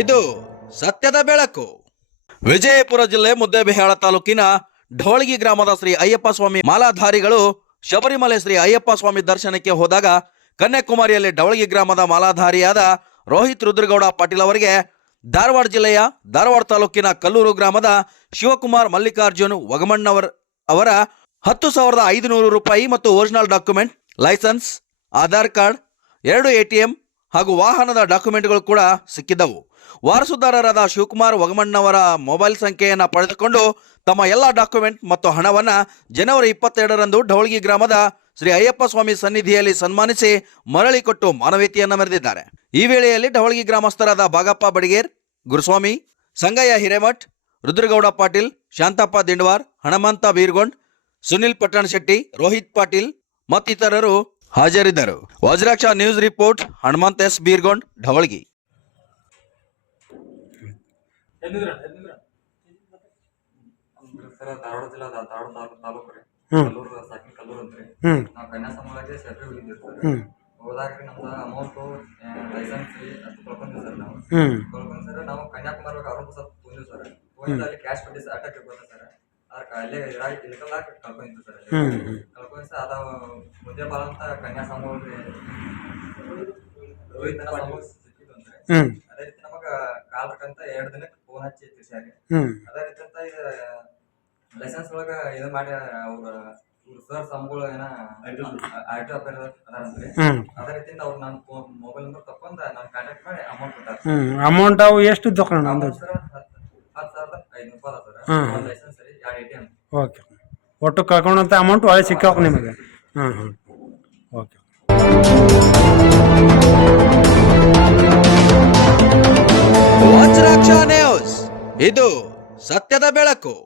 ಇದು ಸತ್ಯದ ಬೆಳಕು. ವಿಜಯಪುರ ಜಿಲ್ಲೆ ಮುದ್ದೇಬಿಹಾಳ ತಾಲೂಕಿನ ಢವಳಗಿ ಗ್ರಾಮದ ಶ್ರೀ ಅಯ್ಯಪ್ಪ ಸ್ವಾಮಿ ಮಾಲಾಧಾರಿಗಳು ಶಬರಿಮಲೆ ಶ್ರೀ ಅಯ್ಯಪ್ಪ ಸ್ವಾಮಿ ದರ್ಶನಕ್ಕೆ ಹೋದಾಗ ಕನ್ಯಾಕುಮಾರಿಯಲ್ಲಿ ಢವಳಗಿ ಗ್ರಾಮದ ಮಾಲಾಧಾರಿಯಾದ ರೋಹಿತ್ ರುದ್ರಗೌಡ ಪಾಟೀಲ್ ಅವರಿಗೆ ಧಾರವಾಡ ಜಿಲ್ಲೆಯ ಧಾರವಾಡ ತಾಲೂಕಿನ ಕಲ್ಲೂರು ಗ್ರಾಮದ ಶಿವಕುಮಾರ್ ಮಲ್ಲಿಕಾರ್ಜುನ್ ವಗಮಣ್ಣವರ್ ಅವರ 10,500 ರೂಪಾಯಿ ಮತ್ತು original document, licence, Aadhaar card, 2 ATM ಹಾಗೂ ವಾಹನದ ಡಾಕ್ಯುಮೆಂಟ್ಗಳು ಕೂಡ ಸಿಕ್ಕಿದ್ದವು. ವಾರಸುದಾರರಾದ ಶಿವಕುಮಾರ್ ವಗಮಣ್ಣವರ ಮೊಬೈಲ್ ಸಂಖ್ಯೆಯನ್ನು ಪಡೆದುಕೊಂಡು ತಮ್ಮ ಎಲ್ಲ ಡಾಕ್ಯುಮೆಂಟ್ ಮತ್ತು ಹಣವನ್ನು ಜನವರಿ 22ರಂದು ಢವಳಗಿ ಗ್ರಾಮದ ಶ್ರೀ ಅಯ್ಯಪ್ಪ ಸ್ವಾಮಿ ಸನ್ನಿಧಿಯಲ್ಲಿ ಸನ್ಮಾನಿಸಿ ಮರಳಿ ಕೊಟ್ಟು ಮಾನವೀಯತೆಯನ್ನು ಮೆರೆದಿದ್ದಾರೆ. ಈ ವೇಳೆಯಲ್ಲಿ ಢವಳಗಿ ಗ್ರಾಮಸ್ಥರಾದ ಬಾಗಪ್ಪ ಬಡಿಗೇರ್, ಗುರುಸ್ವಾಮಿ, ಸಂಗಯ್ಯ ಹಿರೇಮಠ್, ರುದ್ರಗೌಡ ಪಾಟೀಲ್, ಶಾಂತಪ್ಪ ದಿಂಡವಾರ್, ಹಣಮಂತ ಬೀರ್ಗೊಂಡ್, ಸುನಿಲ್ ಪಟ್ಟಣ್ ಶೆಟ್ಟಿ, ರೋಹಿತ್ ಪಾಟೀಲ್ ಮತ್ತಿತರರು ಹಾಜರಿದ್ದರು. Vajraksha news report, Hanumantha S Beergond, Dhavalagi. Dharwad ಜಿಲ್ಲಾ ಧಾರವಾಡ ತಾಲೂಕು ರೀ, ಕಲ್ಲೂರು ಸಾಕಿನ ಕಲ್ಲೂರು ಅಂತ್ರಿ. ನಾವು ಕನ್ಯಾಕುಮಾರಿಗೆ ಸೆಟ್ರಿ ಹೋಗಿದ್ದೀವಿ ಸರ್. ಹೋದಾಗ್ರಿ ನಮ್ದು ಅಮೌಂಟು, ಲೈಸೆನ್ಸ್ ರೀ ಅದು ಕಳ್ಕೊಂಡ್ವಿ ಸರ್. ನಾವು ಸರ್ ನಾವು ಕನ್ಯಾಕುಮಾರಿ ಅವ್ರಿಗೆ ಸ್ವಲ್ಪ ತೊಗೊಂಡಿವಿ ಸರ್. ತೊಗೊಂಡು ಅಲ್ಲಿ ಕ್ಯಾಶ್ ಕೊಟ್ಟು ಸರ್ ಆಟಕ್ಕೆ ಬಂದ ಸರ್. ಅದಕ್ಕೆ ಅಲ್ಲೇ ಇಳ್ಕಲ್ಲಾಗ ಕಳ್ಕೊಂಡಿದ್ದು ಸರ್. ಕಳ್ಕೊಂಡು ಸರ್ ಅದ ಮುದ್ದೆ ಬಾಳ ಅಂತ ಕನ್ಯಾಸ್ವಾಮಿ ರೋಹಿತ್ ಸಿಕ್ಕಿದ್ದು ಅಂತ್ರಿ. ಅದೇ ರೀತಿ ನಮಗೆ ಕಾಲ್ಬೇಕಂತ 2 ದಿನಕ್ಕೆ ಫೋನ್ ಹಚ್ಚಿ ತಿಳಿಸ್ಯಾರಿ. ಅದೇ ರೀತಿ ಅಂತ ಇದು ಲೈಸೆನ್ಸ್ ಒಳಗ ಇದು ಮಾಡಿ ಅವ್ರ ಸರ್ ಸಮಗಳು ಏನ ಆಟೋ ಅಪೇರ್ ಅದಾರಂತ್ರಿ. ಅದೇ ರೀತಿಯಿಂದ ಅವ್ರು ನಾನು ಮೊಬೈಲ್ ನಂಬರ್ ತಕೊಂಡ್ ನಾನು ಕಾಂಟ್ಯಾಕ್ಟ್ ಮಾಡಿ ಅಮೌಂಟ್ ಕೊಟ್ಟಾರ. ಅಮೌಂಟ್ ಅವು ಎಷ್ಟು ತಗೊಂಡು ಸರ್ 10,500 ರೂಪಾಯಿ ಅದ ಸರ್. ಲೈಸೆನ್ಸ್ ರೀ, 2 ATM. ಓಕೆ, ಒಟ್ಟು ಕಳ್ಕೊಂಡಂತ ಅಮೌಂಟ್ ಒಳ್ಳೆ ಸಿಕ್ಕಾವ ನಿಮಗೆ. ಓಕೆ. ವಜ್ರಾಕ್ಷ ನ್ಯೂಸ್, ಇದು ಸತ್ಯದ ಬೆಳಕು.